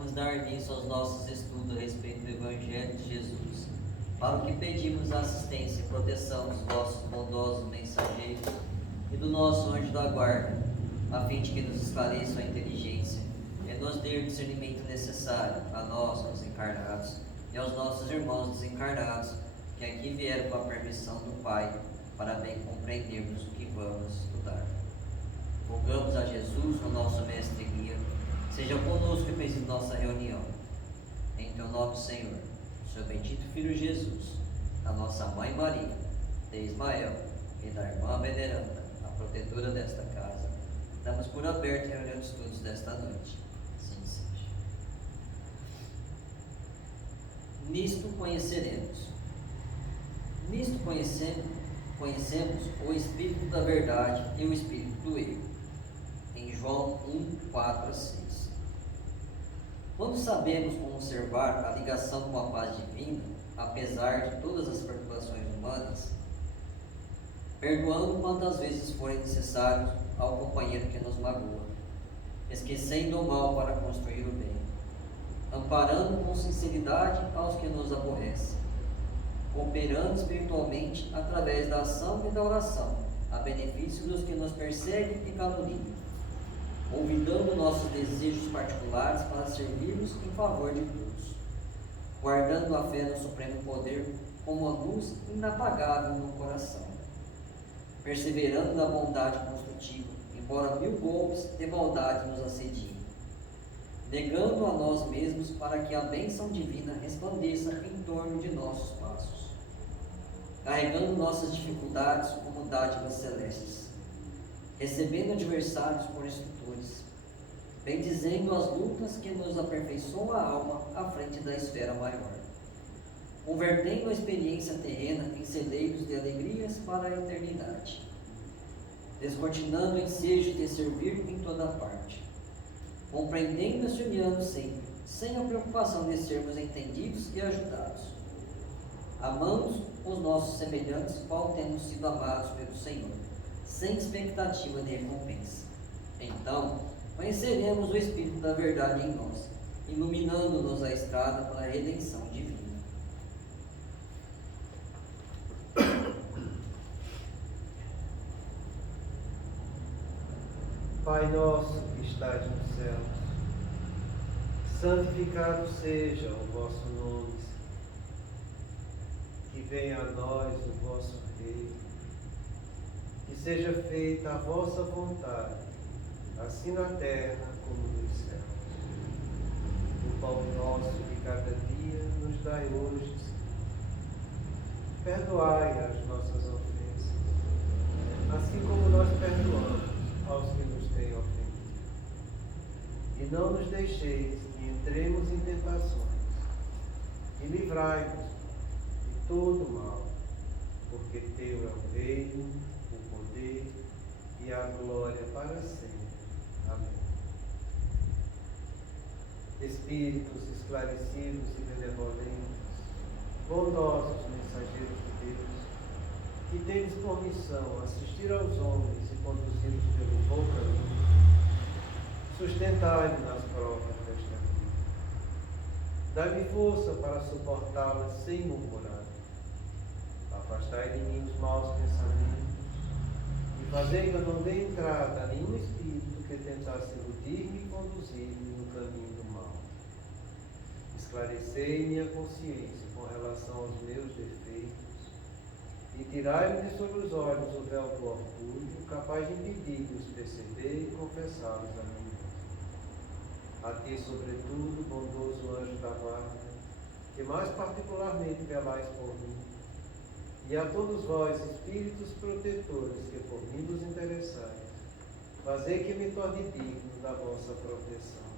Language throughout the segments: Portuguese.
Vamos dar início aos nossos estudos a respeito do Evangelho de Jesus, para o que pedimos a assistência e proteção dos nossos bondosos mensageiros e do nosso anjo da guarda, a fim de que nos esclareçam a inteligência e nos dê o discernimento necessário a nós, os encarnados, e aos nossos irmãos desencarnados, que aqui vieram com a permissão do Pai, para bem compreendermos o que vamos estudar. Rogamos a Jesus, o nosso mestre e guia, seja conosco e preside nossa reunião. Em teu nome, Senhor, o seu bendito Filho Jesus, a nossa Mãe Maria, de Ismael e da irmã veneranda, a protetora desta casa, damos por aberta a reunião de estudos desta noite. Assim seja. Nisto conhecemos o Espírito da verdade e o Espírito do erro. Em João 1:4-6. Quando sabemos conservar a ligação com a paz divina, apesar de todas as perturbações humanas, perdoando quantas vezes forem necessários ao companheiro que nos magoa, esquecendo o mal para construir o bem, amparando com sinceridade aos que nos aborrecem, cooperando espiritualmente através da ação e da oração, a benefício dos que nos perseguem e caluniam, olvidando nossos desejos particulares para servirmos em favor de todos, guardando a fé no Supremo Poder como a luz inapagável no coração, perseverando na bondade construtiva, embora 1000 golpes de maldade nos assediem, negando a nós mesmos para que a bênção divina resplandeça em torno de nossos passos, carregando nossas dificuldades como dádivas celestes, recebendo adversários por instrutores, bendizendo as lutas que nos aperfeiçoam a alma à frente da esfera maior, convertendo a experiência terrena em celeiros de alegrias para a eternidade, descortinando o ensejo de servir em toda parte, compreendendo e se unindo sempre, sem a preocupação de sermos entendidos e ajudados, amando os nossos semelhantes, qual temos sido amados pelo Senhor, sem expectativa de recompensa. Então, conheceremos o Espírito da verdade em nós, iluminando-nos a estrada para a redenção divina. Pai nosso que estais nos céus, santificado seja o vosso nome, que venha a nós o vosso reino, que seja feita a vossa vontade, assim na terra como nos céus. O pão nosso de cada dia nos dai hoje, Senhor. Perdoai as nossas ofensas, assim como nós perdoamos aos que nos têm ofendido. E não nos deixeis que entremos em tentações, e livrai-nos de todo mal, porque teu é o reino, o poder e a glória para sempre. Amém. Espíritos esclarecidos e benevolentes, bondosos mensageiros de Deus, que tendes por missão assistir aos homens e conduzi-los pelo bom caminho, sustentai-me nas provas desta vida. Dai-me força para suportá-las sem murmurar. Afastai de mim os maus pensamentos e fazei que eu não dê entrada a nenhum espírito que tentasse iludir-me e conduzir-me no caminho do mal. Esclarecei minha consciência com relação aos meus defeitos e tirai-me de sobre os olhos o véu do orgulho, capaz de impedir-nos perceber e confessá-los a mim mesmo. A ti, sobretudo, bondoso anjo da guarda, que mais particularmente velais por mim, e a todos vós, espíritos protetores, que por mim vos interessais, fazei que me torne digno da vossa proteção.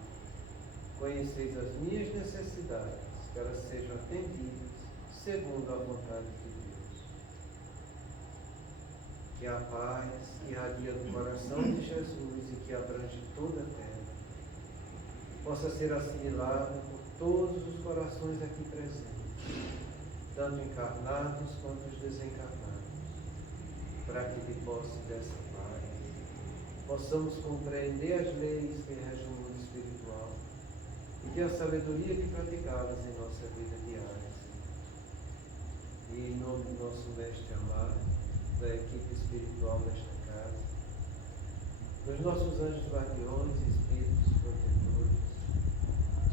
Conheceis as minhas necessidades, que elas sejam atendidas segundo a vontade de Deus. Que a paz irradia do coração de Jesus e que abrange toda a terra possa ser assimilada por todos os corações aqui presentes, tanto encarnados quanto os desencarnados, para que de posse dessa paz possamos compreender as leis que regem o mundo espiritual e e a sabedoria de praticá-las em nossa vida diária. E em nome do nosso Mestre amado, da equipe espiritual desta casa, dos nossos anjos guardiões e espíritos protetores,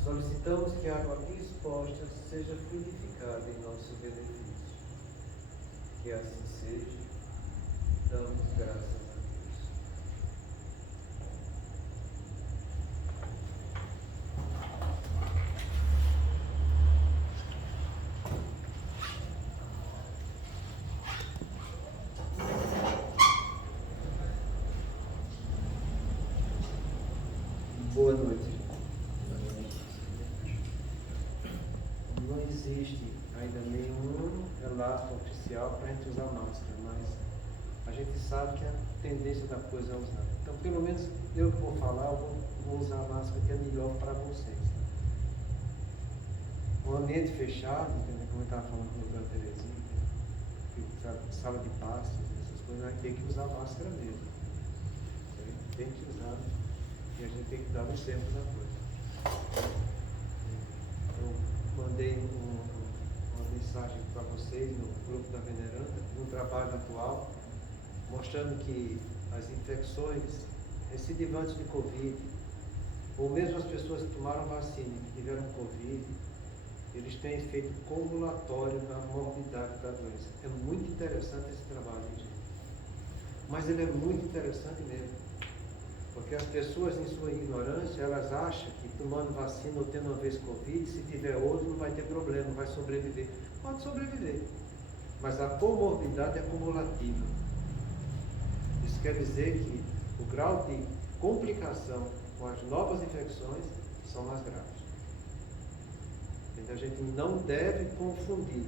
solicitamos que a água aqui exposta seja fluidificada em nosso benefício. Que assim seja, damos graças a Deus. Boa noite. Não existe ainda nenhum relato oficial para a gente usar máscara, mas a gente sabe que a tendência da coisa é usar. Então, pelo menos eu que vou falar, eu vou usar a máscara que é melhor para vocês. O ambiente fechado, como eu estava falando com a doutora Terezinha, sala de passos, essas coisas, a gente tem que usar máscara mesmo. A gente tem que usar e a gente tem que dar um exemplo da coisa. Eu mandei uma mensagem para vocês no grupo da Veneranda, no trabalho atual, mostrando que as infecções recidivantes de Covid, ou mesmo as pessoas que tomaram vacina e que tiveram Covid, eles têm efeito cumulatório na morbidade da doença. É muito interessante esse trabalho, gente. Mas ele é muito interessante mesmo. Porque as pessoas, em sua ignorância, elas acham que tomando vacina ou tendo uma vez Covid, se tiver outro não vai ter problema, vai sobreviver. Pode sobreviver. Mas a comorbidade é cumulativa. Isso quer dizer que o grau de complicação com as novas infecções são mais graves. Então a gente não deve confundir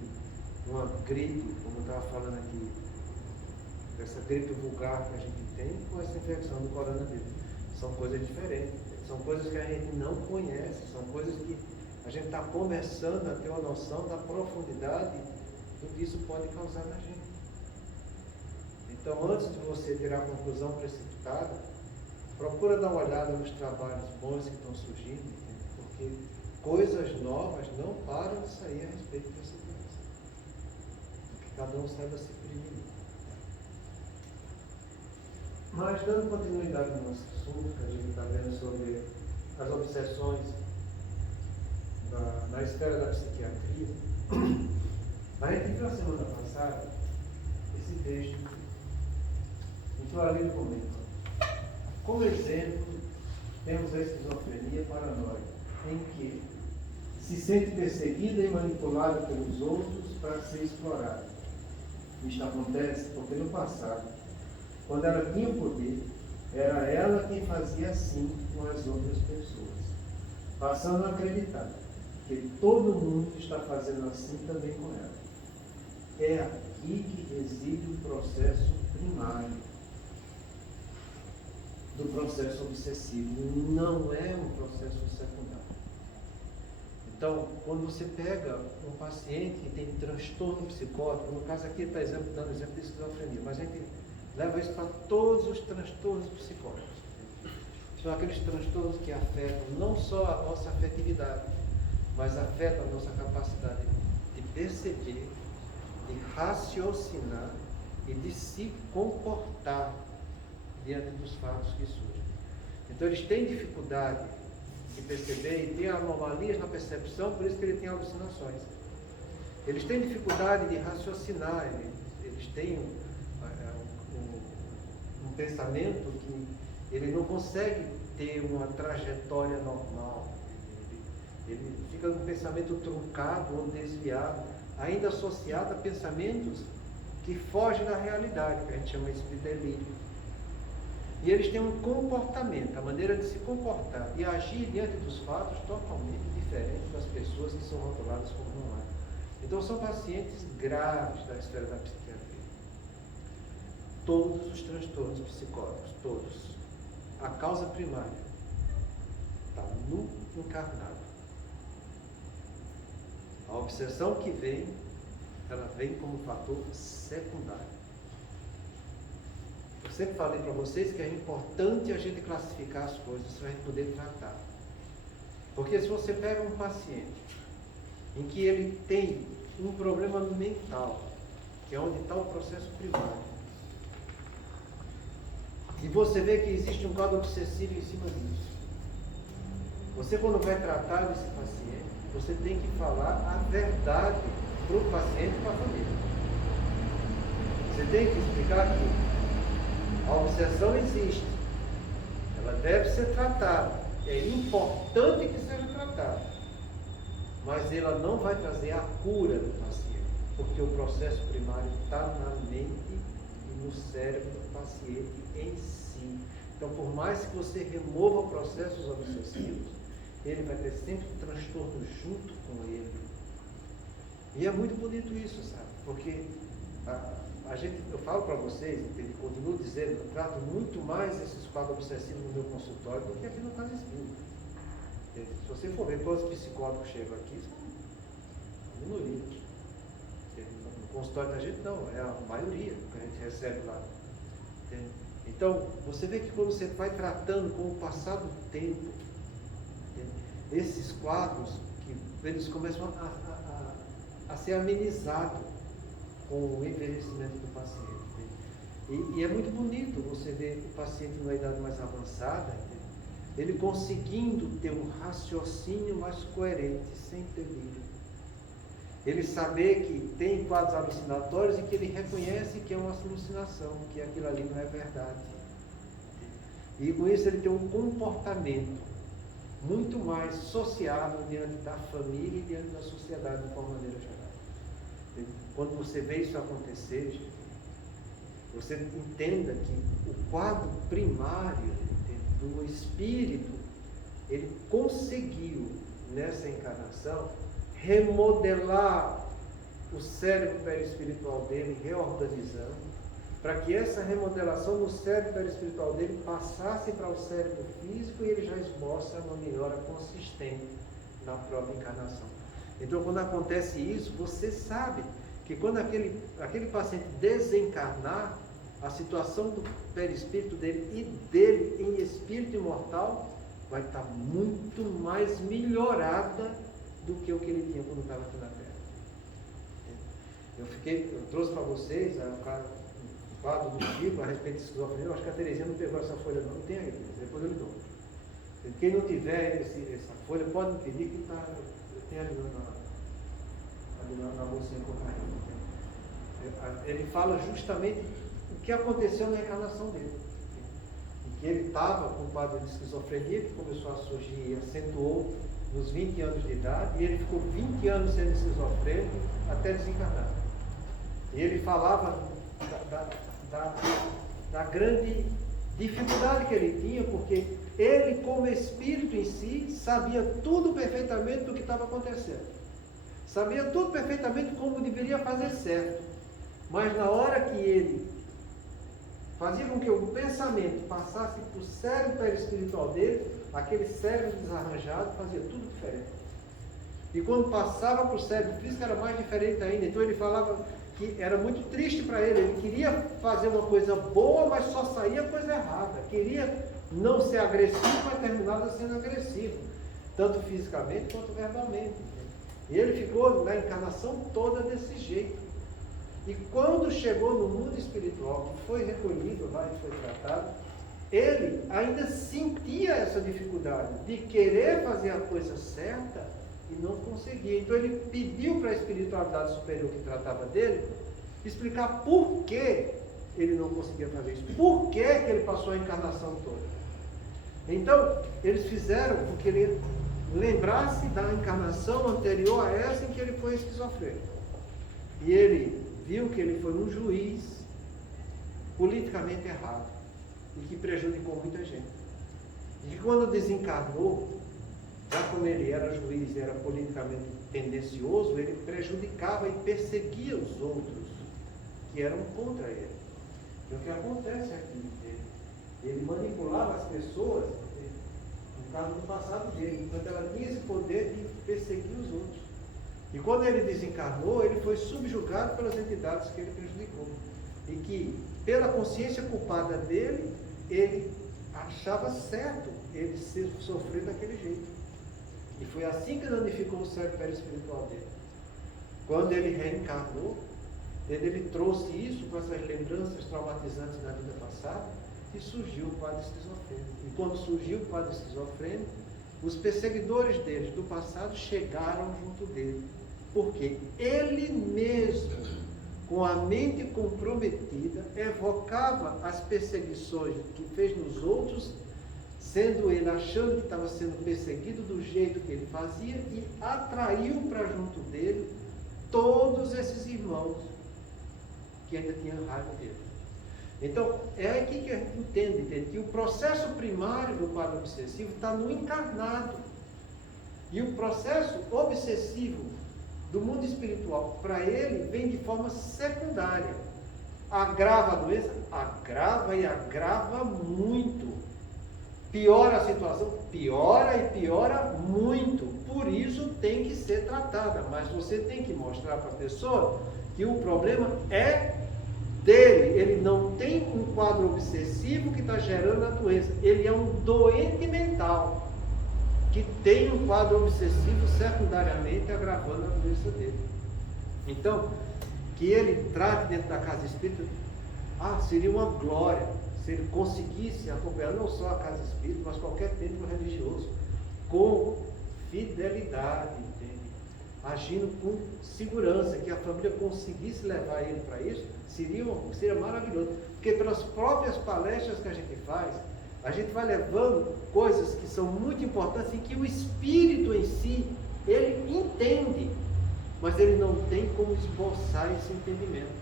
uma gripe, como eu estava falando aqui, essa gripe vulgar que a gente tem com essa infecção do coronavírus. São coisas diferentes, são coisas que a gente não conhece, são coisas que a gente está começando a ter uma noção da profundidade do que isso pode causar na gente. Então, antes de você tirar a conclusão precipitada, procura dar uma olhada nos trabalhos bons que estão surgindo, porque coisas novas não param de sair a respeito dessa doença. Que cada um saiba se prevenir. Mas, dando continuidade no nosso assunto, que a gente está vendo sobre as obsessões na esfera da psiquiatria, a gente viu a semana passada esse texto em que o Alívio comenta. Como exemplo, temos a esquizofrenia paranoica, em que se sente perseguida e manipulada pelos outros para ser explorada. Isto acontece porque no passado, quando ela tinha o poder, era ela quem fazia assim com as outras pessoas, passando a acreditar que todo mundo está fazendo assim também com ela. É aqui que reside o processo primário do processo obsessivo, não é um processo secundário. Então, quando você pega um paciente que tem transtorno psicótico, no caso aqui está dando exemplo de esquizofrenia, mas a gente leva isso para todos os transtornos psicóticos. São aqueles transtornos que afetam não só a nossa afetividade, mas afetam a nossa capacidade de perceber, de raciocinar e de se comportar diante dos fatos que surgem. Então eles têm dificuldade de perceber e têm anomalias na percepção, por isso que ele tem alucinações. Eles têm dificuldade de raciocinar, eles têm um pensamento que ele não consegue ter uma trajetória normal. Ele fica num pensamento truncado ou desviado, ainda associado a pensamentos que fogem da realidade, que a gente chama isso de delírio. E eles têm um comportamento, a maneira de se comportar e agir diante dos fatos totalmente diferente das pessoas que são rotuladas como normais. Então são pacientes graves da esfera da psiquiatria. Todos os transtornos psicóticos, todos. A causa primária está no encarnado. A obsessão que vem, ela vem como fator secundário. Eu sempre falei para vocês que é importante a gente classificar as coisas para a gente poder tratar. Porque se você pega um paciente em que ele tem um problema mental, que é onde está o processo primário, e você vê que existe um quadro obsessivo em cima disso, você, quando vai tratar desse paciente, você tem que falar a verdade para o paciente e para a família. Você tem que explicar que a obsessão existe, ela deve ser tratada, é importante que seja tratada, mas ela não vai trazer a cura do paciente, porque o processo primário está na mente e no cérebro do paciente em si. Então, por mais que você remova processos obsessivos, ele vai ter sempre um transtorno junto com ele. E é muito bonito isso, sabe? Porque eu falo para vocês, eu continuo dizendo, eu trato muito mais esses quadros obsessivos no meu consultório do que aqui no caso espírita. Se você for ver quantos psicólogos chegam aqui, são uma minoria. No consultório da gente não, é a maioria que a gente recebe lá. Então, você vê que quando você vai tratando com o passar do tempo, esses quadros, que eles começam a ser amenizados com o envelhecimento do paciente. E é muito bonito você ver o paciente numa idade mais avançada, ele conseguindo ter um raciocínio mais coerente, sem delírio. Ele saber que tem quadros alucinatórios e que ele reconhece que é uma alucinação, que aquilo ali não é verdade. E com isso ele tem um comportamento muito mais sociável diante da família e diante da sociedade de uma maneira geral. Quando você vê isso acontecer, você entenda que o quadro primário do espírito, ele conseguiu, nessa encarnação, remodelar o cérebro perispiritual dele, reorganizando, para que essa remodelação no cérebro perispiritual dele passasse para o cérebro físico e ele já esboça uma melhora consistente na própria encarnação. Então, quando acontece isso, você sabe que quando aquele paciente desencarnar, a situação do perispírito dele e dele em espírito imortal vai estar muito mais melhorada do que o que ele tinha quando estava aqui na Terra. Eu trouxe para vocês o quadro do Chico a respeito de esquizofrenia. Eu acho que a Terezinha não pegou essa folha não tem aí, depois eu lhe dou. Quem não tiver essa folha pode me pedir que tem ali na bolsinha com carinho. Ele fala justamente o que aconteceu na encarnação dele. Em que ele estava com um quadro de esquizofrenia que começou a surgir e acentuou nos 20 anos de idade, e ele ficou 20 anos sendo esquizofrênico até desencarnar. E ele falava da grande dificuldade que ele tinha, porque ele, como espírito em si, sabia tudo perfeitamente do que estava acontecendo. Sabia tudo perfeitamente como deveria fazer certo. Mas na hora que ele fazia com que o pensamento passasse para o cérebro perispiritual dele, aquele cérebro desarranjado fazia tudo diferente. E quando passava para o cérebro físico era mais diferente ainda. Então ele falava que era muito triste para ele. Ele queria fazer uma coisa boa, mas só saía coisa errada. Queria não ser agressivo, mas terminava sendo agressivo. Tanto fisicamente quanto verbalmente. E ele ficou na encarnação toda desse jeito. E quando chegou no mundo espiritual, que foi recolhido lá e foi tratado, ele ainda sentia essa dificuldade de querer fazer a coisa certa e não conseguia. Então ele pediu para a espiritualidade superior que tratava dele explicar por que ele não conseguia fazer isso, por que ele passou a encarnação toda. Então eles fizeram com que ele lembrasse da encarnação anterior a essa em que ele foi esquizofrênico. E ele viu que ele foi um juiz politicamente errado e que prejudicou muita gente. E que quando desencarnou, já como ele era juiz e era politicamente tendencioso, ele prejudicava e perseguia os outros que eram contra ele. E o que acontece aqui? Ele manipulava as pessoas, no caso do passado dele, enquanto ela tinha esse poder de perseguir os outros. E quando ele desencarnou, ele foi subjugado pelas entidades que ele prejudicou. E que, pela consciência culpada dele, ele achava certo ele sofrer daquele jeito. E foi assim que danificou o cérebro perispiritual dele. Quando ele reencarnou, ele trouxe isso com essas lembranças traumatizantes da vida passada e surgiu o quadro esquizofrênico. E quando surgiu o quadro esquizofrênico, os perseguidores deles do passado chegaram junto dele. Porque ele mesmo, com a mente comprometida, evocava as perseguições que fez nos outros, sendo ele achando que estava sendo perseguido do jeito que ele fazia, e atraiu para junto dele todos esses irmãos que ainda tinham raiva dele. Então, é aqui que a gente entende que o processo primário do quadro obsessivo está no encarnado. E o processo obsessivo do mundo espiritual, para ele, vem de forma secundária. Agrava a doença? Agrava e agrava muito. Piora a situação? Piora e piora muito. Por isso tem que ser tratada. Mas você tem que mostrar para a pessoa que o problema é dele. Ele não tem um quadro obsessivo que está gerando a doença. Ele é um doente mental que tem um quadro obsessivo secundariamente agravando a doença dele. Então, que ele trate dentro da casa espírita, seria uma glória se ele conseguisse acompanhar não só a casa espírita, mas qualquer templo religioso, com fidelidade, entende? Agindo com segurança, que a família conseguisse levar ele para isso, seria maravilhoso. Porque pelas próprias palestras que a gente faz, a gente vai levando coisas que são muito importantes e que o espírito em si, ele entende, mas ele não tem como esboçar esse entendimento.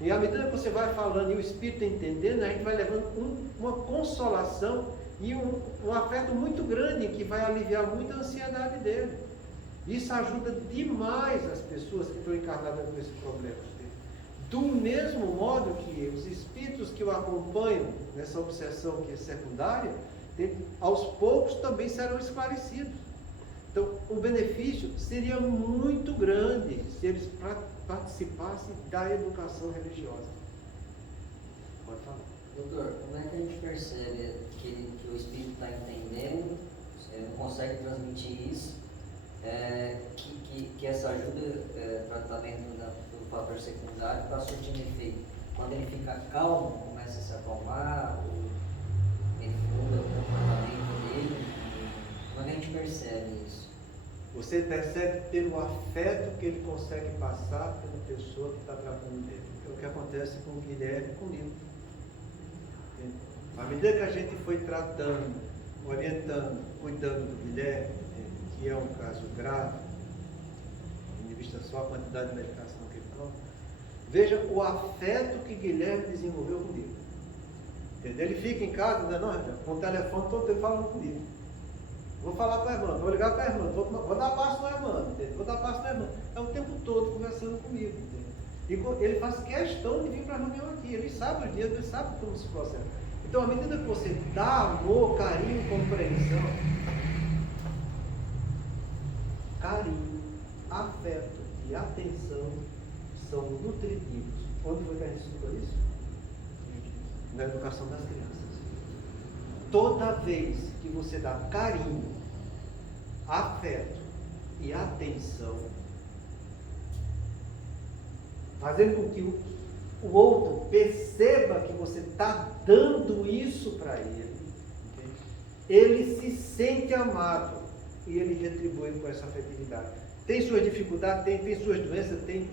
E à medida que você vai falando e o espírito entendendo, a gente vai levando uma consolação e um afeto muito grande que vai aliviar muito a ansiedade dele. Isso ajuda demais as pessoas que estão encarnadas com esse problema. Do mesmo modo que os espíritos que o acompanham nessa obsessão que é secundária, aos poucos também serão esclarecidos. Então, o benefício seria muito grande se eles participassem da educação religiosa. Pode falar. Doutor, como é que a gente percebe que o espírito está entendendo, não consegue transmitir isso, que essa ajuda, tratamento do fator secundário está surtindo efeito? Quando ele fica calmo, começa a se acalmar, ele muda o comportamento dele, como é que a gente percebe isso? Você percebe pelo afeto que ele consegue passar pela pessoa que está tratando dele. É o que acontece com o Guilherme e comigo. À medida que a gente foi tratando, orientando, cuidando do Guilherme, que é um caso grave, em vista só a quantidade de medicação que ele toma, veja o afeto que Guilherme desenvolveu comigo. Entendeu? Ele fica em casa, com o telefone todo tempo falando comigo. Vou falar para a irmã, vou ligar para a irmã, vou dar passo na irmã, entendeu? Vou dar passo na irmã. É o tempo todo conversando comigo. Entendeu? E ele faz questão de vir para a reunião aqui. Ele sabe os dias, ele sabe como se processa. Então, à medida que você dá amor, carinho, compreensão, carinho, afeto e atenção são nutritivos. Onde foi que a gente estudou isso? Na educação das crianças. Toda vez que você dá carinho, afeto e atenção, fazendo com que o outro perceba que você está dando isso para ele, entende? Ele se sente amado e ele retribui com essa afetividade. Tem suas dificuldades, tem suas doenças, tem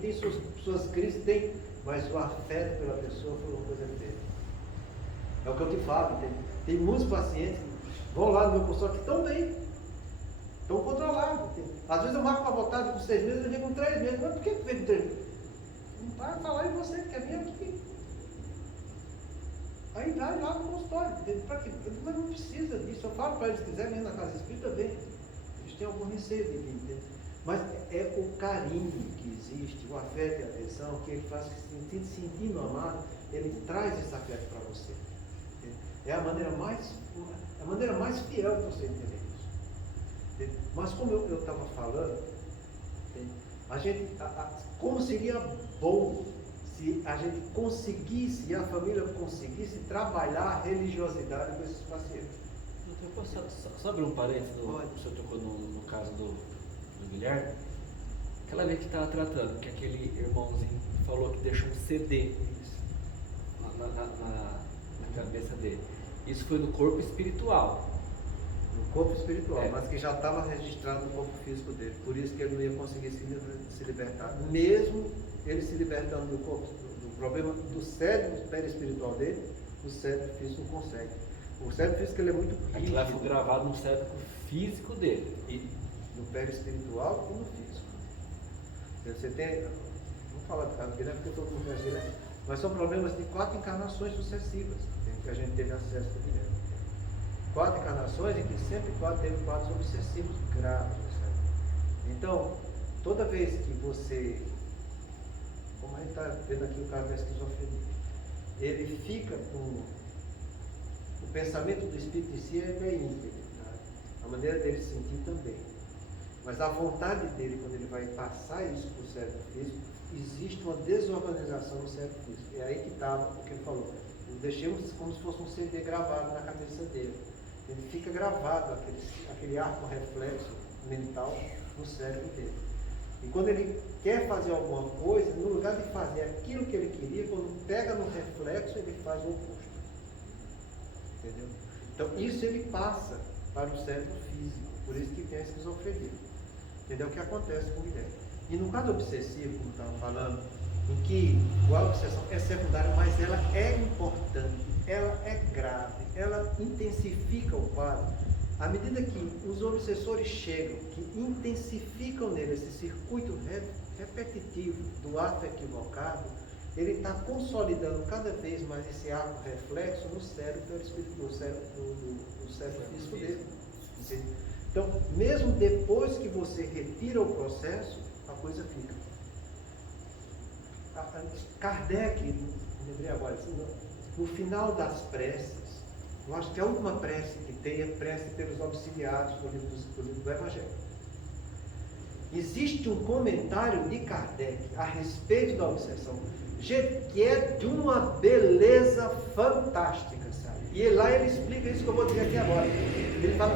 suas crises, tem, mas o afeto pela pessoa foi uma coisa dele. É o que eu te falo, entende? Tem muitos pacientes que vão lá no meu consultório que estão bem, estão controlados. Às vezes eu marco para voltar com 6 meses, ele vem com 3 meses. Mas por que vem com 3 meses? Não vai falar em você, quer vir aqui. Aí vai lá no consultório. Para quê? Mas não precisa disso. Eu falo para eles, se quiserem vir na casa espírita, vem. Eles têm algum receio de vir. Mas é o carinho que existe, o afeto e a atenção, que ele faz se sentindo amado, ele traz esse afeto para você. É a maneira mais fiel de você entender isso. Mas como eu estava falando, como seria bom se a gente conseguisse, e a família conseguisse, trabalhar a religiosidade com esses pacientes. Eu posso só abrir um parênteses, o senhor tocou no caso do Guilherme. Aquela vez que estava tratando, que aquele irmãozinho falou que deixou um CD na cabeça dele. Isso foi no corpo espiritual. No corpo espiritual, É. mas que já estava registrado no corpo físico dele. Por isso que ele não ia conseguir se libertar. Mesmo ele se libertando do corpo, do problema do cérebro perispiritual dele, o cérebro físico não consegue. O cérebro físico ele é muito Aquilo lá foi rígido. gravado no cérebro físico dele. E no perispiritual e no físico. Você tem, vamos falar do caso do Guilherme, porque todo mundo conhece Guilherme, mas são problemas de 4 encarnações sucessivas que a gente teve acesso do Guilherme. 4 encarnações em que sempre teve quadros obsessivos graves. Sabe? Então, toda vez que você, como a gente está vendo aqui o caso da esquizofrenia, ele fica com o pensamento do espírito em si é íntegro, tá? A maneira dele sentir também. Mas a vontade dele, quando ele vai passar isso para o cérebro físico, existe uma desorganização no cérebro físico. É aí que estava o que ele falou. Deixemos como se fosse um CD gravado na cabeça dele. Ele fica gravado, aquele arco reflexo mental no cérebro dele. E quando ele quer fazer alguma coisa, no lugar de fazer aquilo que ele queria, quando pega no reflexo, ele faz o oposto. Entendeu? Então, isso ele passa para o cérebro físico. Por isso que tem a esquizofrenia. Entendeu? O que acontece com o Guilherme. E no quadro obsessivo, como estava falando, em que a obsessão é secundária, mas ela é importante, ela é grave, ela intensifica o quadro. À medida que os obsessores chegam, que intensificam nele esse circuito repetitivo do ato equivocado, ele está consolidando cada vez mais esse arco reflexo no cérebro físico dele. Entende? Então, mesmo depois que você retira o processo, a coisa fica. Kardec, lembrei agora, no final das preces, eu acho que a última prece que tem é prece pelos auxiliados do livro do Evangelho. Existe um comentário de Kardec a respeito da obsessão, gente, que é de uma beleza fantástica, sabe? E lá ele explica isso que eu vou dizer aqui agora. Ele fala,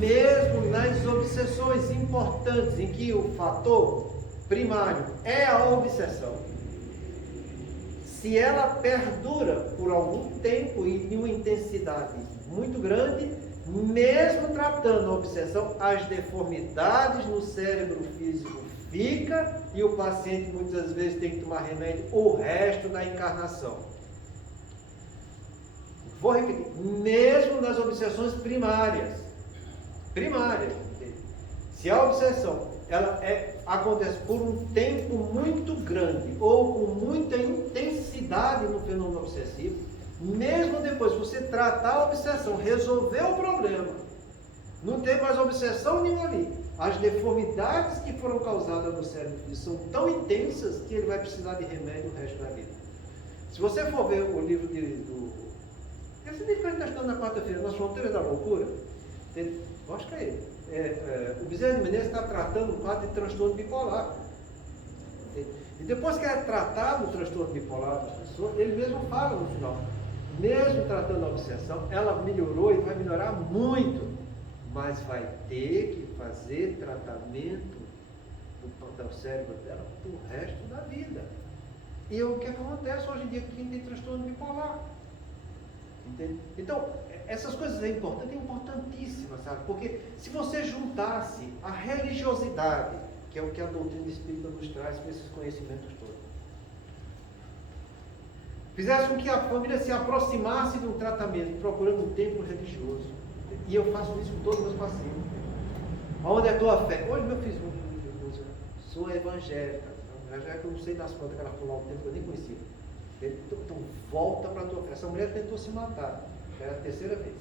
mesmo nas obsessões importantes, em que o fator primário é a obsessão, se ela perdura por algum tempo e em uma intensidade muito grande, mesmo tratando a obsessão, as deformidades no cérebro físico fica e o paciente muitas vezes tem que tomar remédio o resto da encarnação. Vou repetir, mesmo nas obsessões primárias, se a obsessão acontece por um tempo muito grande ou com muita intensidade no fenômeno obsessivo, mesmo depois você tratar a obsessão, resolver o problema, não tem mais obsessão nenhuma ali, as deformidades que foram causadas no cérebro são tão intensas que ele vai precisar de remédio o resto da vida. Se você for ver o livro esse livro que a gente está estudando na quarta-feira, Nas Fronteiras da Loucura, eu acho que é ele. O Bezerra de Menezes está tratando o quadro de transtorno bipolar. E depois que é tratado o transtorno bipolar das pessoas, ele mesmo fala no final, mesmo tratando a obsessão, ela melhorou e vai melhorar muito, mas vai ter que fazer tratamento do cérebro dela pro resto da vida. E é o que acontece hoje em dia quem tem transtorno bipolar. Entende? Então, essas coisas é importantíssimas, sabe? Porque se você juntasse a religiosidade, que é o que a doutrina espírita nos traz com esses conhecimentos todos, fizesse com que a família se aproximasse de um tratamento, procurando um templo religioso, e eu faço isso com todos os meus pacientes. Onde é a tua fé? Hoje meu filho, sou evangélica, já que eu não sei das quantas que ela falou há um tempo que eu nem conhecia. Então volta para a tua fé. Essa mulher tentou se matar, era a terceira vez.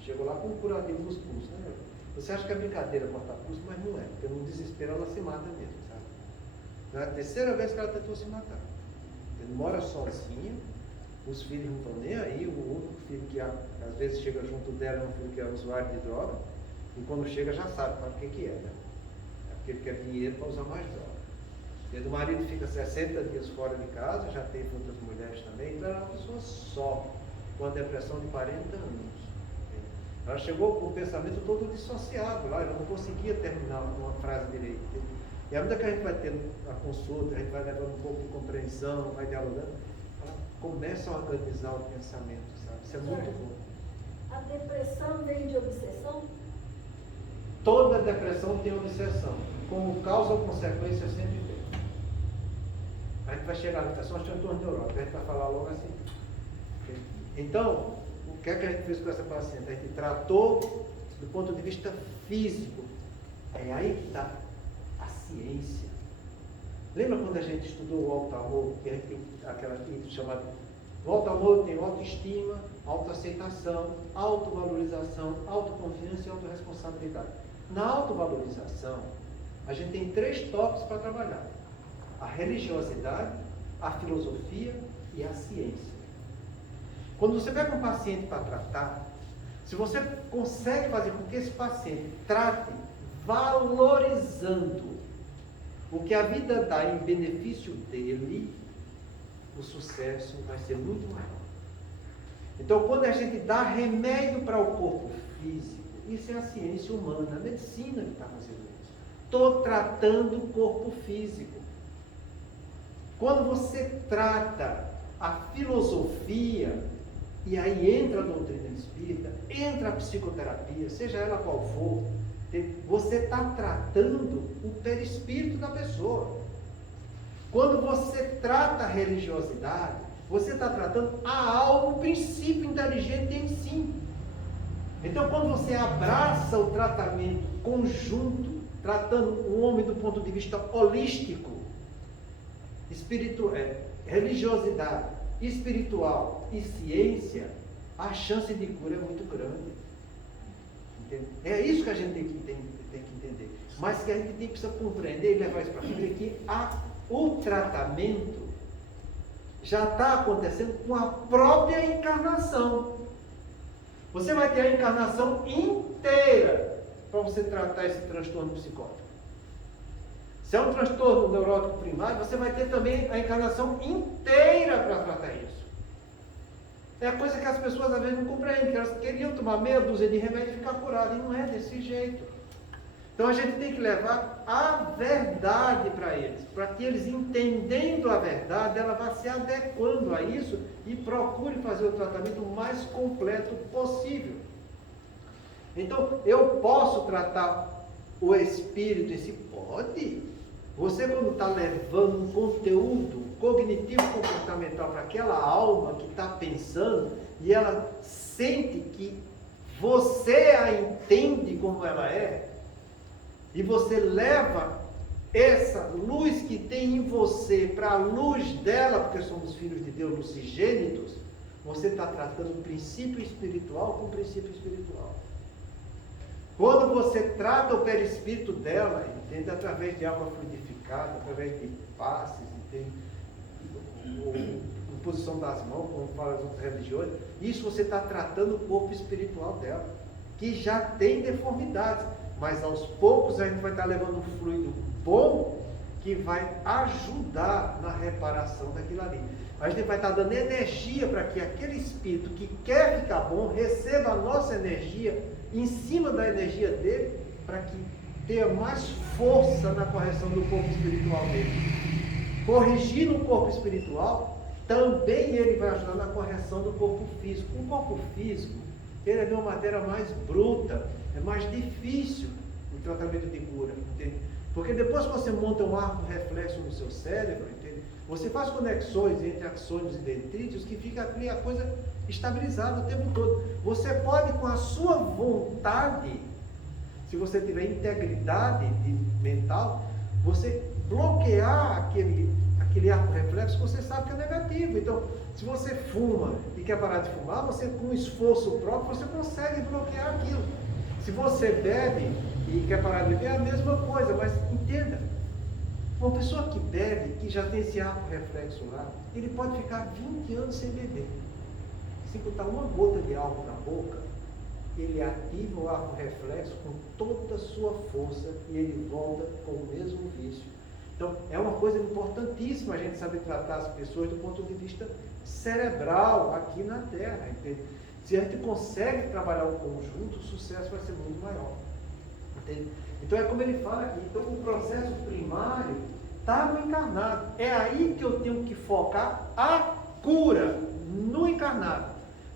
Chegou lá com um curativo nos pulsos, né? Você acha que é brincadeira cortar pulso, mas não é, porque no desespero ela se mata mesmo, sabe? É a terceira vez que ela tentou se matar. Ele mora sozinha, os filhos não estão nem aí, o único filho que às vezes chega junto dela é um filho que é usuário de droga, e quando chega já sabe para o que é, né? É porque ele quer dinheiro para usar mais droga. O marido fica 60 dias fora de casa, já teve outras mulheres também, então era uma pessoa só, com a depressão de 40 anos. É Ela chegou com o pensamento todo dissociado lá, ela não conseguia terminar uma frase direita. E à medida que a gente vai tendo a consulta, a gente vai levando um pouco de compreensão, vai dialogando, ela começa a organizar o pensamento, sabe? Isso é muito bom. A depressão vem de obsessão? Toda depressão tem obsessão. Como causa ou consequência sempre tem. A gente vai chegar na questão, acho que é um neurótico, a gente vai falar logo assim. Então, o que é que a gente fez com essa paciente? A gente tratou do ponto de vista físico. É aí que está a ciência. Lembra quando a gente estudou o auto-amor, que a gente tem aquela aqui chamada... O auto-amor tem autoestima, autoaceitação, autovalorização, autoconfiança e autorresponsabilidade. Na autovalorização, a gente tem 3 tópicos para trabalhar: a religiosidade, a filosofia e a ciência. Quando você pega um paciente para tratar, se você consegue fazer com que esse paciente trate valorizando o que a vida dá em benefício dele, o sucesso vai ser muito maior. Então, quando a gente dá remédio para o corpo físico, isso é a ciência humana, a medicina que está fazendo isso. Estou tratando o corpo físico. Quando você trata a filosofia, e aí entra a doutrina espírita, entra a psicoterapia, seja ela qual for, você está tratando o perispírito da pessoa. Quando você trata a religiosidade, você está tratando a alma, o princípio inteligente em si. Então, quando você abraça o tratamento conjunto, tratando o homem do ponto de vista holístico, religiosidade, espiritual e ciência, a chance de cura é muito grande. Entende? É isso que a gente tem que entender. Mas que a gente precisa compreender e levar isso para frente, é que o tratamento já está acontecendo com a própria encarnação. Você vai ter a encarnação inteira para você tratar esse transtorno psicótico. Se é um transtorno neurótico primário, você vai ter também a encarnação inteira para tratar isso. É a coisa que as pessoas às vezes não compreendem, que elas queriam tomar meia dúzia de remédio e ficar curado, e não é desse jeito. Então a gente tem que levar a verdade para eles, para que eles, entendendo a verdade, ela vá se adequando a isso e procure fazer o tratamento o mais completo possível. Então, eu posso tratar o espírito em si? Pode. Você, quando está levando um conteúdo cognitivo-comportamental para aquela alma que está pensando, e ela sente que você a entende como ela é, e você leva essa luz que tem em você para a luz dela, porque somos filhos de Deus, lucigênitos, você está tratando o princípio espiritual com o princípio espiritual. Quando você trata o perispírito dela, entende? Através de água fluidificada, através de passes, entende? Imposição das mãos, como falam as outras religiões, isso você está tratando o corpo espiritual dela, que já tem deformidades, mas aos poucos a gente vai estar levando um fluido bom que vai ajudar na reparação daquilo ali. A gente vai estar dando energia para que aquele espírito que quer ficar bom receba a nossa energia em cima da energia dele, para que tenha mais força na correção do corpo espiritual dele. Corrigindo o corpo espiritual, também ele vai ajudar na correção do corpo físico. O corpo físico, ele é de uma matéria mais bruta, é mais difícil o tratamento de cura, entende? Porque depois que você monta um arco reflexo no seu cérebro, entende? Você faz conexões entre axônios e dendríticos que fica ali a coisa estabilizada o tempo todo. Você pode, com a sua vontade, se você tiver integridade mental, você bloquear aquele arco reflexo que você sabe que é negativo. Então, se você fuma e quer parar de fumar, você, com esforço próprio, você consegue bloquear aquilo. Se você bebe e quer parar de beber, é a mesma coisa, mas entenda, uma pessoa que bebe, que já tem esse arco reflexo lá, ele pode ficar 20 anos sem beber. Se botar uma gota de álcool na boca, ele ativa o arco reflexo com toda a sua força e ele volta com o mesmo vício. Então, é uma coisa importantíssima a gente saber tratar as pessoas do ponto de vista cerebral aqui na Terra, entende? Se a gente consegue trabalhar o conjunto, o sucesso vai ser muito maior. Entende? Então é como ele fala aqui, então o processo primário está no encarnado. É aí que eu tenho que focar a cura, no encarnado.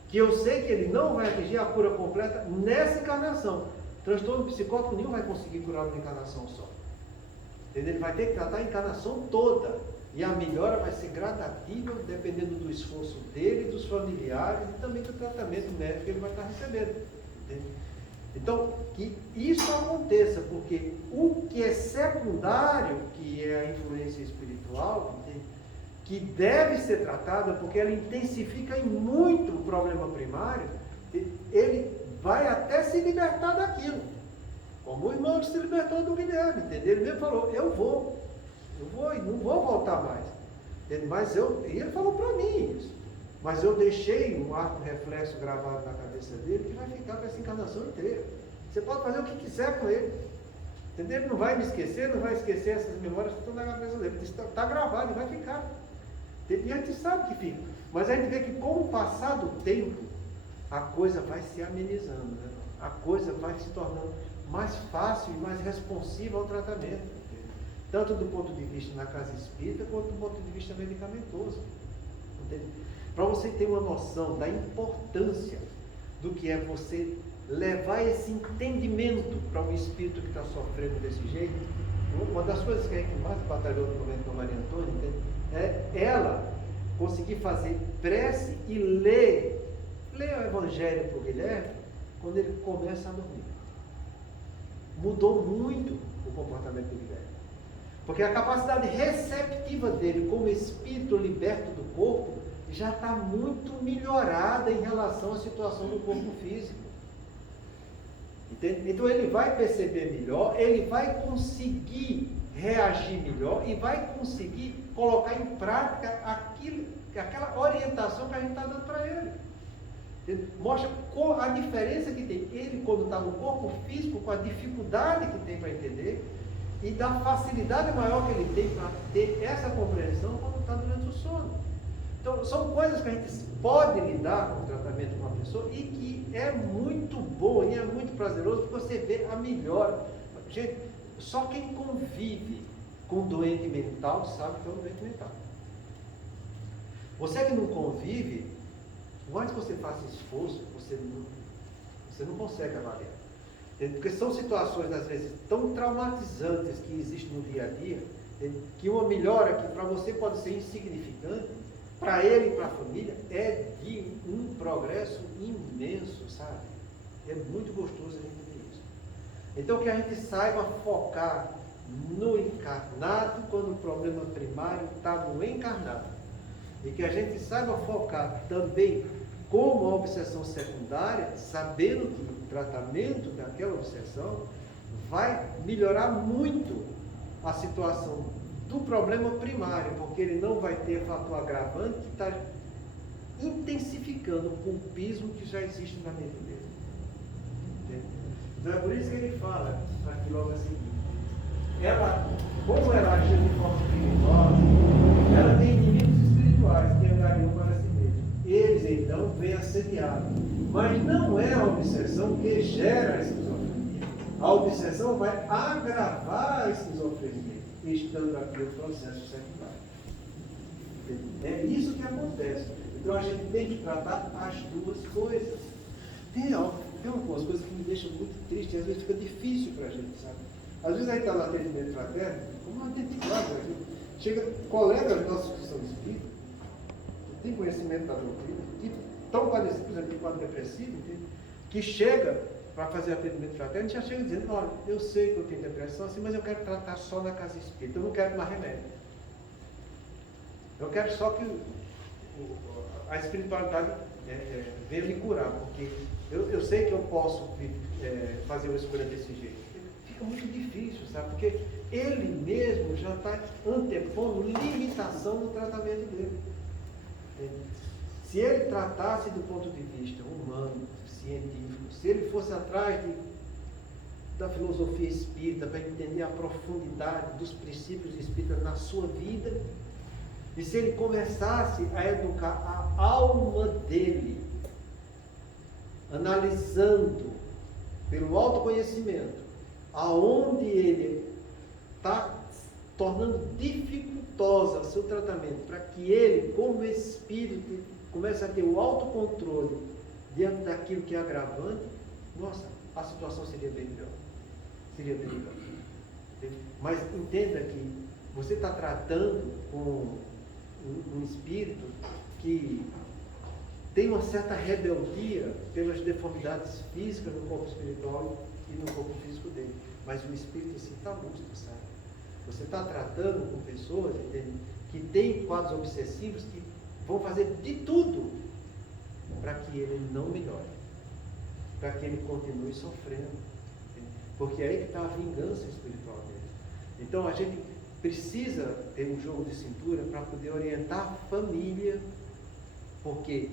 Que eu sei que ele não vai atingir a cura completa nessa encarnação. Transtorno psicótico nenhum vai conseguir curar uma encarnação só. Entendeu? Ele vai ter que tratar a encarnação toda. E a melhora vai ser gradativa, dependendo do esforço dele, dos familiares e também do tratamento médico que ele vai estar recebendo. Entendeu? Então, que isso aconteça, porque o que é secundário, que é a influência espiritual, entendeu? Que deve ser tratada, porque ela intensifica em muito o problema primário, ele vai até se libertar daquilo. Como o irmão se libertou do Guilherme, entendeu? Ele mesmo falou, eu vou e não vou voltar mais. Entendeu? Mas e ele falou para mim isso. Mas eu deixei um arco reflexo gravado na cabeça dele que vai ficar para essa encarnação inteira. Você pode fazer o que quiser com ele. Entendeu? Ele não vai me esquecer, não vai esquecer essas memórias que estão na cabeça dele. Está gravado e vai ficar. E a gente sabe que fica. Mas a gente vê que com o passar do tempo, a coisa vai se amenizando. Né? A coisa vai se tornando mais fácil e mais responsiva ao tratamento. Entendeu? Tanto do ponto de vista na casa espírita, quanto do ponto de vista medicamentoso. Para você ter uma noção da importância do que é você levar esse entendimento para um espírito que está sofrendo desse jeito, uma das coisas que a gente mais batalhou no momento com a Maria Antônia, entende? É ela conseguir fazer prece e ler o Evangelho para o Guilherme quando ele começa a dormir. Mudou muito o comportamento do Guilherme. Porque a capacidade receptiva dele como espírito liberto do corpo já está muito melhorada em relação à situação do corpo físico. Entende? Então ele vai perceber melhor, ele vai conseguir reagir melhor e vai conseguir colocar em prática aquela orientação que a gente está dando para ele. Entende? Mostra a diferença que tem ele quando está no corpo físico, com a dificuldade que tem para entender e da facilidade maior que ele tem para ter essa compreensão quando está durante o sono. Então, são coisas que a gente pode lidar com o tratamento com uma pessoa e que é muito bom e é muito prazeroso porque você vê a melhora. Gente, só quem convive com doente mental sabe que é um doente mental. Você que não convive, por mais que você faça esforço, você não consegue avaliar. Porque são situações, às vezes, tão traumatizantes que existem no dia a dia, que uma melhora que para você pode ser insignificante, para ele e para a família, é de um progresso imenso, sabe? É muito gostoso a gente ver isso. Então, que a gente saiba focar no encarnado, quando o problema primário está no encarnado. E que a gente saiba focar também como a obsessão secundária, sabendo que o tratamento daquela obsessão vai melhorar muito a situação do problema primário, porque ele não vai ter fator agravante que está intensificando o culpismo que já existe na mente dele. Entende? Então é por isso que ele fala aqui logo a seguir. Como ela agiu de forma criminosa, ela tem inimigos espirituais que angariam para si mesmo. Eles então vêm assediá-la. Mas não é a obsessão que gera a esquizofrenia. A obsessão vai agravar a esquizofrenia, estando aqui o processo secundário. É isso que acontece. Então a gente tem que tratar as duas coisas. Tem algumas coisas que me deixam muito triste, às vezes fica difícil para a gente, sabe? Às vezes a gente está no atendimento fraterno, como atendimento aqui, chega colegas nossos que são espíritas, que têm conhecimento da doutrina, que estão padecendo, por exemplo, de quadro depressivo, entende? Que chega para fazer atendimento fraterno, já chega dizendo, olha, eu sei que eu tenho depressão, assim, mas eu quero tratar só na casa espírita, eu não quero tomar remédio. Eu quero só que a espiritualidade venha me curar, porque eu sei que eu posso fazer uma escolha desse jeito. Fica muito difícil, sabe? Porque ele mesmo já está antepondo limitação no tratamento dele. Se ele tratasse do ponto de vista humano, científico, se ele fosse atrás da filosofia espírita para entender a profundidade dos princípios espíritas na sua vida, e se ele começasse a educar a alma dele analisando pelo autoconhecimento aonde ele está tornando dificultosa o seu tratamento, para que ele, como espírito, comece a ter o autocontrole diante daquilo que é agravante, nossa, a situação seria bem melhor. Seria bem melhor. Mas entenda que você está tratando com um espírito que tem uma certa rebeldia pelas deformidades físicas no corpo espiritual e no corpo físico dele. Mas o espírito em si está lúcido, sabe? Você está tratando com pessoas, entende, que têm quadros obsessivos que vão fazer de tudo para que ele não melhore, para que ele continue sofrendo. Entende? Porque é aí que está a vingança espiritual dele. Então a gente precisa ter um jogo de cintura para poder orientar a família. Por quê?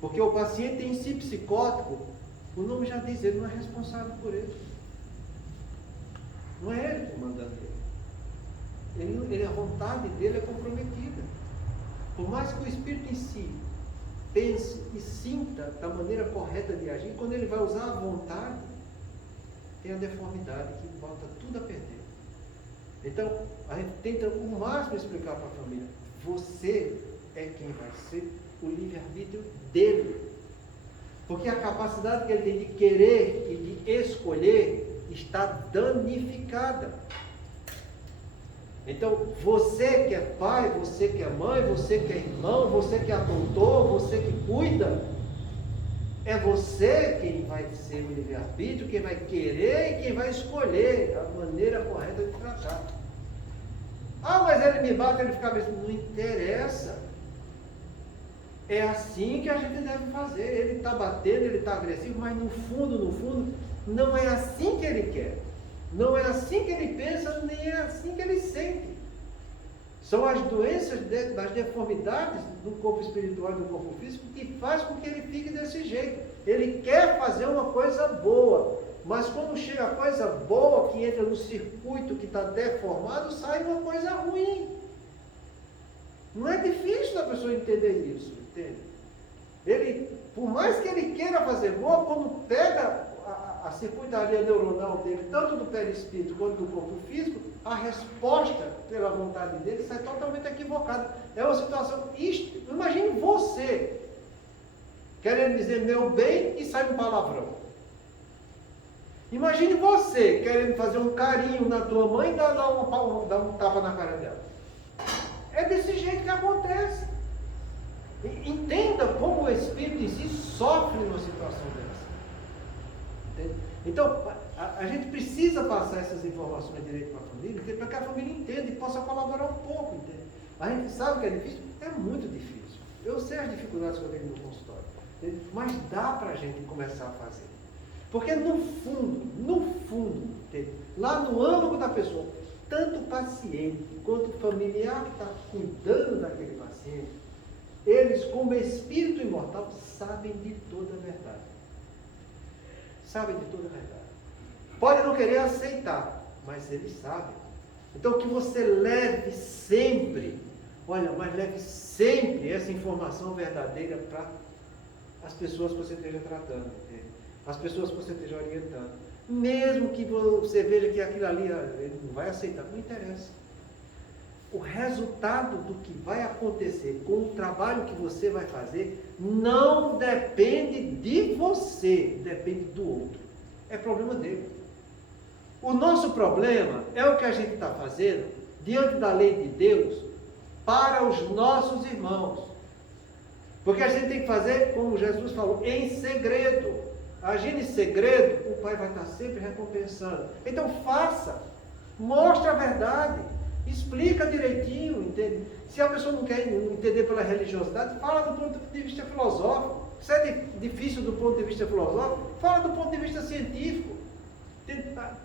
Porque o paciente em si psicótico, o nome já diz, ele não é responsável por ele. Não é ele que manda nele. A vontade dele é comprometida. Por mais que o espírito em si pense e sinta da maneira correta de agir, quando ele vai usar a vontade, tem a deformidade que bota tudo a perder. Então, a gente tenta o máximo explicar para a família: você é quem vai ser o livre-arbítrio dele. Porque a capacidade que ele tem de querer e de escolher está danificada. Então, você que é pai, você que é mãe, você que é irmão, você que é adotor, você que cuida, é você quem vai ser o livre-arbítrio, quem vai querer e quem vai escolher a maneira correta de tratar. Ah, mas ele me bate, ele fica mesmo. Não interessa. É assim que a gente deve fazer. Ele está batendo, ele está agressivo, mas no fundo, não é assim que ele quer. Não é assim que ele pensa, nem é assim que ele sente. São as doenças, das deformidades do corpo espiritual e do corpo físico que faz com que ele fique desse jeito. Ele quer fazer uma coisa boa, mas quando chega a coisa boa, que entra no circuito que está deformado, sai uma coisa ruim. Não é difícil da pessoa entender isso, entende? Ele, por mais que ele queira fazer boa, quando pega a circuitaria neuronal dele, tanto do perispírito quanto do corpo físico, a resposta pela vontade dele sai totalmente equivocada. É uma situação... Imagine você querendo dizer meu bem e sai um palavrão. Imagine você querendo fazer um carinho na tua mãe e dar um tapa na cara dela. É desse jeito que acontece. Entenda como o espírito em si sofre numa situação dessa. Entende? Então, a gente precisa passar essas informações direito para a família, para que a família entenda e possa colaborar um pouco. Entende? A gente sabe que é difícil? É muito difícil. Eu sei as dificuldades que eu tenho no consultório. Entende? Mas dá para a gente começar a fazer. Porque no fundo, entende? Lá no âmago da pessoa, tanto o paciente quanto o familiar que está cuidando daquele paciente, eles, como espírito imortal, sabem de toda a verdade. Sabem de toda a verdade. Pode não querer aceitar, mas eles sabem. Então que você leve sempre, mas leve sempre essa informação verdadeira para as pessoas que você esteja tratando, entende? As pessoas que você esteja orientando. Mesmo que você veja que aquilo ali ele não vai aceitar, não interessa. O resultado do que vai acontecer com o trabalho que você vai fazer não depende de você, depende do outro. É problema dele. O nosso problema é o que a gente está fazendo diante da lei de Deus para os nossos irmãos. Porque a gente tem que fazer, como Jesus falou, em segredo. Agindo em segredo, o Pai vai estar sempre recompensando. Então faça, mostre a verdade, explica direitinho, entende? Se a pessoa não quer entender pela religiosidade, fala do ponto de vista filosófico. Se é difícil do ponto de vista filosófico, fala do ponto de vista científico.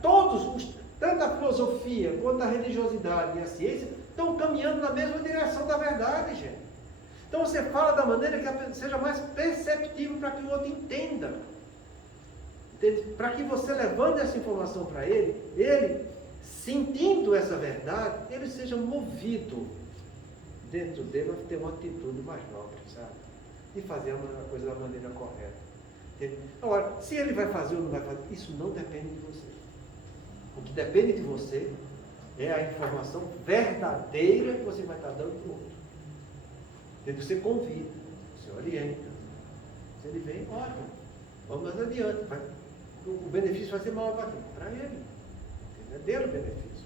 Tanto a filosofia quanto a religiosidade e a ciência estão caminhando na mesma direção da verdade, gente. Então você fala da maneira que seja mais perceptível para que o outro entenda. Para que você levando essa informação para ele, sentindo essa verdade, ele seja movido dentro dele a ter uma atitude mais nobre, sabe? E fazer a coisa da maneira correta. Entende? Agora, se ele vai fazer ou não vai fazer, isso não depende de você. O que depende de você é a informação verdadeira que você vai estar dando para o outro. Entende? Você convida, você orienta. Se ele vem, ótimo, vamos mais adiante. O benefício vai ser maior para ele. É dele o benefício.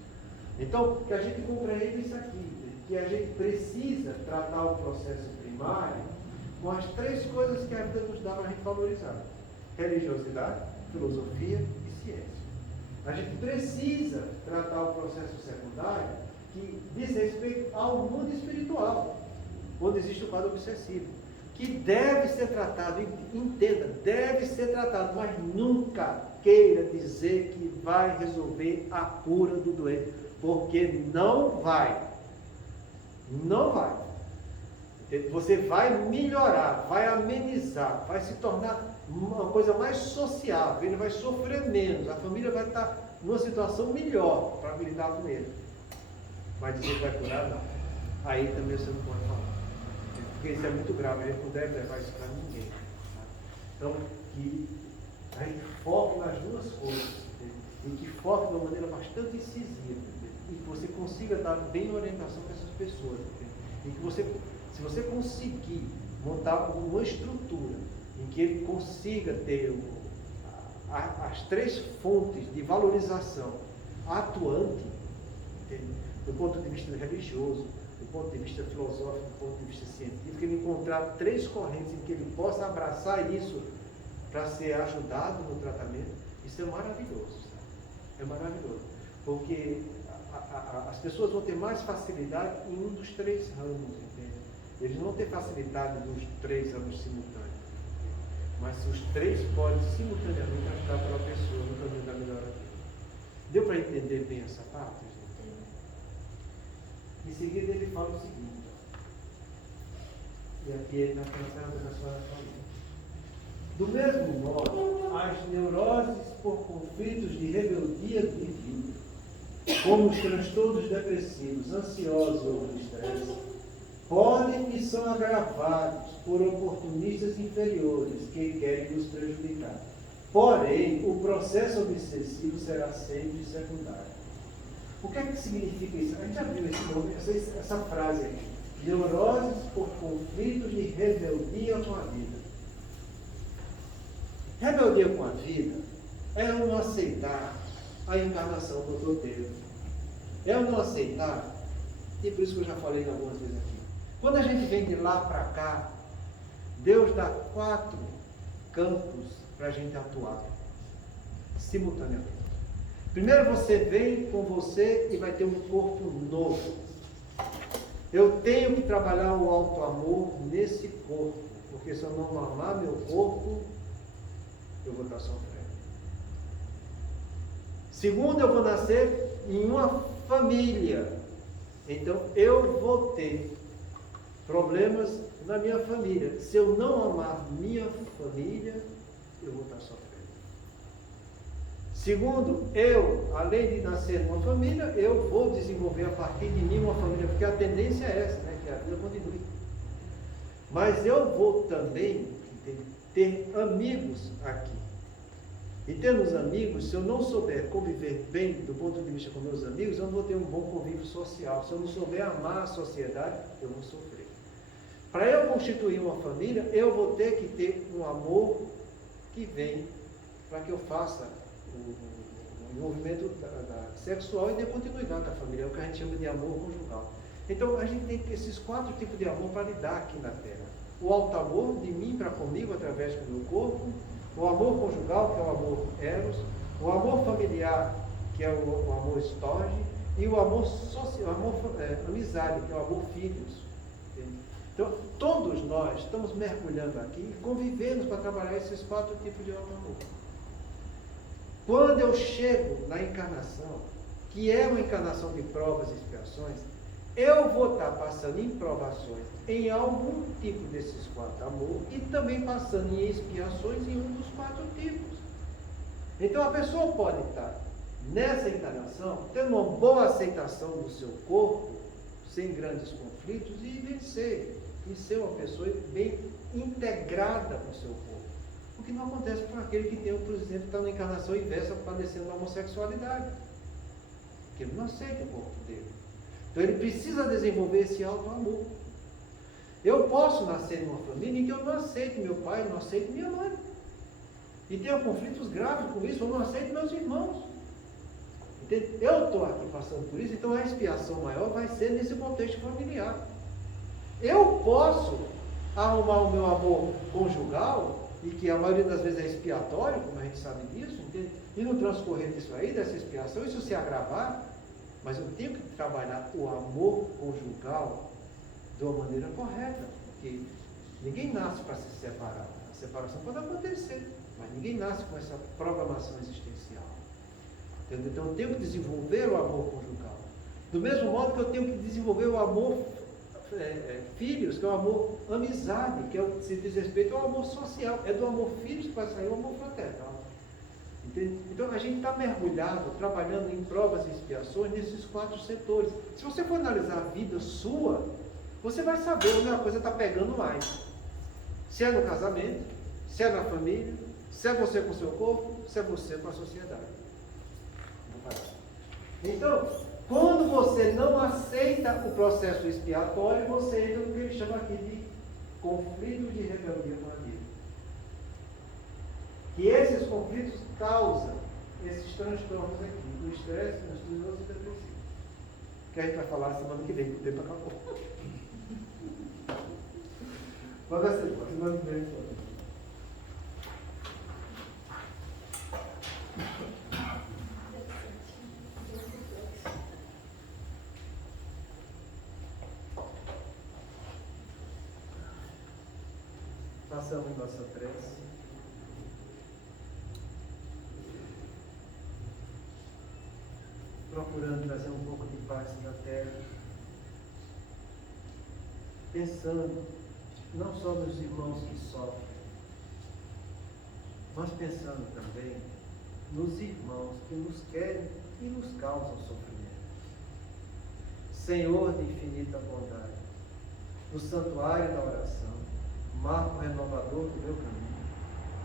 Então, que a gente compreenda isso aqui, que a gente precisa tratar o processo primário com as 3 coisas que a vida nos dá para a gente valorizar: religiosidade, filosofia e ciência. A gente precisa tratar o processo secundário que diz respeito ao mundo espiritual, onde existe o quadro obsessivo, que deve ser tratado, entenda, deve ser tratado, mas nunca queira dizer que vai resolver a cura do doente, porque não vai. Não vai. Você vai melhorar, vai amenizar, vai se tornar uma coisa mais sociável, ele vai sofrer menos, a família vai estar numa situação melhor para lidar com ele. Mas dizer que vai curar, não. Aí também você não pode falar. Porque isso é muito grave, a gente não deve levar isso para ninguém. Tá? Então, que a gente foque nas 2 coisas, e que foque de uma maneira bastante incisiva, e que você consiga dar bem orientação para essas pessoas. E que você, se você conseguir montar uma estrutura em que ele consiga ter as 3 fontes de valorização atuante, entende? Do ponto de vista religioso, do ponto de vista filosófico, do ponto de vista científico, ele encontrar 3 correntes em que ele possa abraçar isso para ser ajudado no tratamento, isso é maravilhoso. Sabe? É maravilhoso. Porque as pessoas vão ter mais facilidade em um dos 3 ramos, entende? Eles não vão ter facilidade nos 3 ramos simultâneos. Mas os 3 podem simultaneamente ajudar aquela pessoa no caminho da melhora dele. Deu para entender bem essa parte, gente? Em seguida ele fala o seguinte, e aqui ele naquela pergunta da senhora falou. Do mesmo modo, as neuroses por conflitos de rebeldia de vida, como os transtornos depressivos, ansiosos ou de estresse, podem e são agravados por oportunistas inferiores que querem nos prejudicar. Porém, o processo obsessivo será sempre secundário. O que é que significa isso? A gente já viu essa frase aqui. Neuroses por conflitos de rebeldia com a vida. Rebeldia com a vida é eu não aceitar a encarnação que eu tenho. É eu não aceitar, e por isso que eu já falei algumas vezes aqui. Quando a gente vem de lá para cá, Deus dá 4 campos para a gente atuar simultaneamente. Primeiro você vem com você e vai ter um corpo novo. Eu tenho que trabalhar o alto amor nesse corpo, porque se eu não amar meu corpo, eu vou estar sofrendo. Segundo, eu vou nascer em uma família. Então eu vou ter problemas na minha família. Se eu não amar minha família, eu vou estar sofrendo. Segundo, eu, além de nascer numa família, eu vou desenvolver a partir de mim uma família, porque a tendência é essa, né? Que a vida continue. Mas eu vou também ter amigos aqui. E tendo os amigos, se eu não souber conviver bem do ponto de vista com meus amigos, eu não vou ter um bom convívio social. Se eu não souber amar a sociedade, eu vou sofrer. Para eu constituir uma família, eu vou ter que ter um amor que vem para que eu faça o envolvimento sexual e dê continuidade da família. É o que a gente chama de amor conjugal. Então, a gente tem esses 4 tipos de amor para lidar aqui na Terra. O alto amor de mim para comigo, através do meu corpo. O amor conjugal, que é o amor eros. O amor familiar, que é o amor storge. E o amor social, amizade, que é o amor filhos. Entende? Então, todos nós estamos mergulhando aqui e convivemos para trabalhar esses 4 tipos de alto amor. Quando eu chego na encarnação, que é uma encarnação de provas e expiações, eu vou estar passando em provações em algum tipo desses 4 amor e também passando em expiações em um dos 4 tipos. Então a pessoa pode estar nessa encarnação tendo uma boa aceitação do seu corpo, sem grandes conflitos, e vencer, e ser uma pessoa bem integrada com o seu corpo. O que não acontece com aquele que tem, por exemplo, está na encarnação inversa padecendo da homossexualidade. Que ele não aceita o corpo dele. Então ele precisa desenvolver esse auto-amor. Eu posso nascer em uma família em que eu não aceito meu pai, eu não aceito minha mãe. E tenho conflitos graves com isso, eu não aceito meus irmãos. Entende? Eu estou aqui passando por isso, então a expiação maior vai ser nesse contexto familiar. Eu posso arrumar o meu amor conjugal, e que a maioria das vezes é expiatório, como a gente sabe disso, entende? E no transcorrer disso aí, dessa expiação, isso se agravar, mas eu tenho que trabalhar o amor conjugal de uma maneira correta, porque ninguém nasce para se separar. A separação pode acontecer, mas ninguém nasce com essa programação existencial. Entendeu? Então eu tenho que desenvolver o amor conjugal. Do mesmo modo que eu tenho que desenvolver o amor filhos, que é o amor amizade, que se diz respeito ao amor social. É do amor filhos que vai sair o amor fraternal. Entende? Então a gente está mergulhado, trabalhando em provas e expiações nesses 4 setores. Se você for analisar a vida sua, você vai saber onde a coisa está pegando mais. Se é no casamento, se é na família, se é você com o seu corpo, se é você com a sociedade. Então, quando você não aceita o processo expiatório, você entra no que ele chama aqui de conflito de rebeldia com a vida. E esses conflitos causam esses transtornos aqui, do estresse, ansioso e depressivo. Que a gente vai falar semana que vem, que o tempo acabou. Mas vai ser, semana que vem. Façamos nossa prece. Procurando trazer um pouco de paz na terra. Pensando não só nos irmãos que sofrem, mas pensando também nos irmãos que nos querem e nos causam sofrimento. Senhor de infinita bondade, no santuário da oração, marco renovador do meu caminho,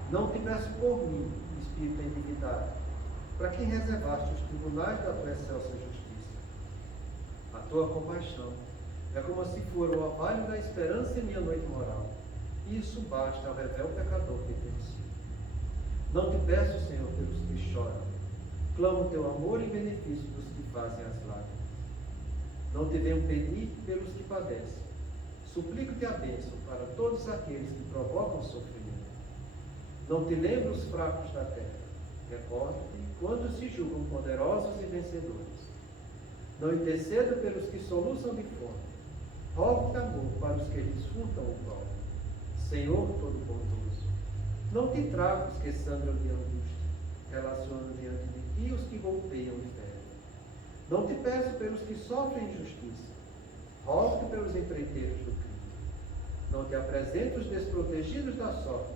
não te peço por mim, Espírito endividado, para quem reservaste os tribunais da tua excelsa justiça. A tua compaixão é como se for o orvalho da esperança em minha noite moral, e isso basta ao revel pecador que tenho sido. Não te peço, Senhor, pelos que choram, clamo teu amor em benefício dos que fazem as lágrimas. Não te venho pedir pelos que padecem, suplico-te a bênção para todos aqueles que provocam sofrimento. Não te lembro os fracos da terra, recordo-te quando se julgam poderosos e vencedores. Não intercedo pelos que soluçam de fome, rogo-te amor para os que lhes furtam o pão. Senhor Todo-Bondoso, não te trago os que sangram de angústia, relacionando diante de ti os que golpeiam e ferem. Não te peço pelos que sofrem injustiça, rogo-te pelos empreiteiros do crime. Não te apresento os desprotegidos da sorte,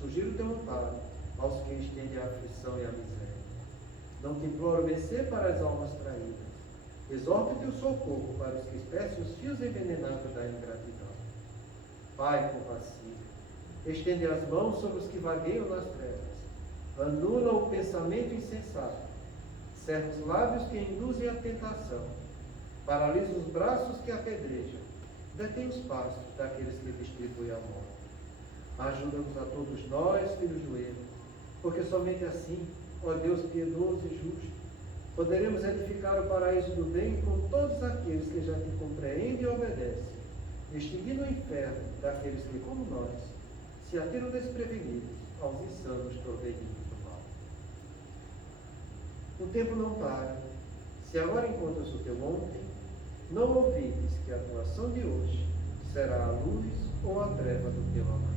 sugiro teu amparo aos que estendem a aflição e a miséria. Não te imploro mercê para as almas traídas, exorto-te o socorro para os que espessem os fios envenenados da ingratidão. Pai compassivo, estende as mãos sobre os que vagueiam nas trevas, anula o pensamento insensato, cerra os lábios que induzem a tentação, paralisa os braços que apedrejam, detém os passos daqueles que distribuem a morte. Ajuda-nos a todos nós, filhos do erro, porque somente assim, ó Deus piedoso e justo, poderemos edificar o paraíso do bem com todos aqueles que já te compreendem e obedecem, extinguindo o inferno daqueles que, como nós, se atiram desprevenidos aos insanos provenientes do mal. O tempo não para. Se agora encontras o teu ontem, não ouvides que a tua ação de hoje será a luz ou a treva do teu amor.